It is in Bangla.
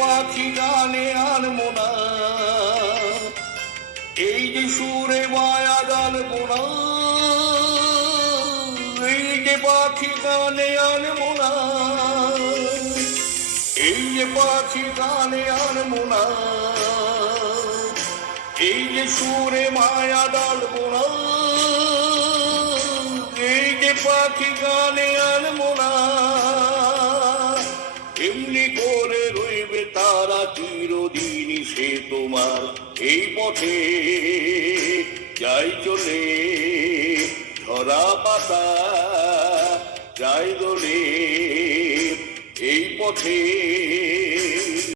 পাখি গানে আনবো না, এই যে সুরে মায়া গানবো না, এই যে পাখি গানে আনবো না, এই যে পাখি গানে আনবো না, এই যে সুরে মায়া ডালবো না, এই যে পাখি গানে আনবো না, এমনি করে রইবে তারা চিরদিনই সে তোমার এই পথে যাই চলে ঝরা পাতা যাই দোলে এই পথে।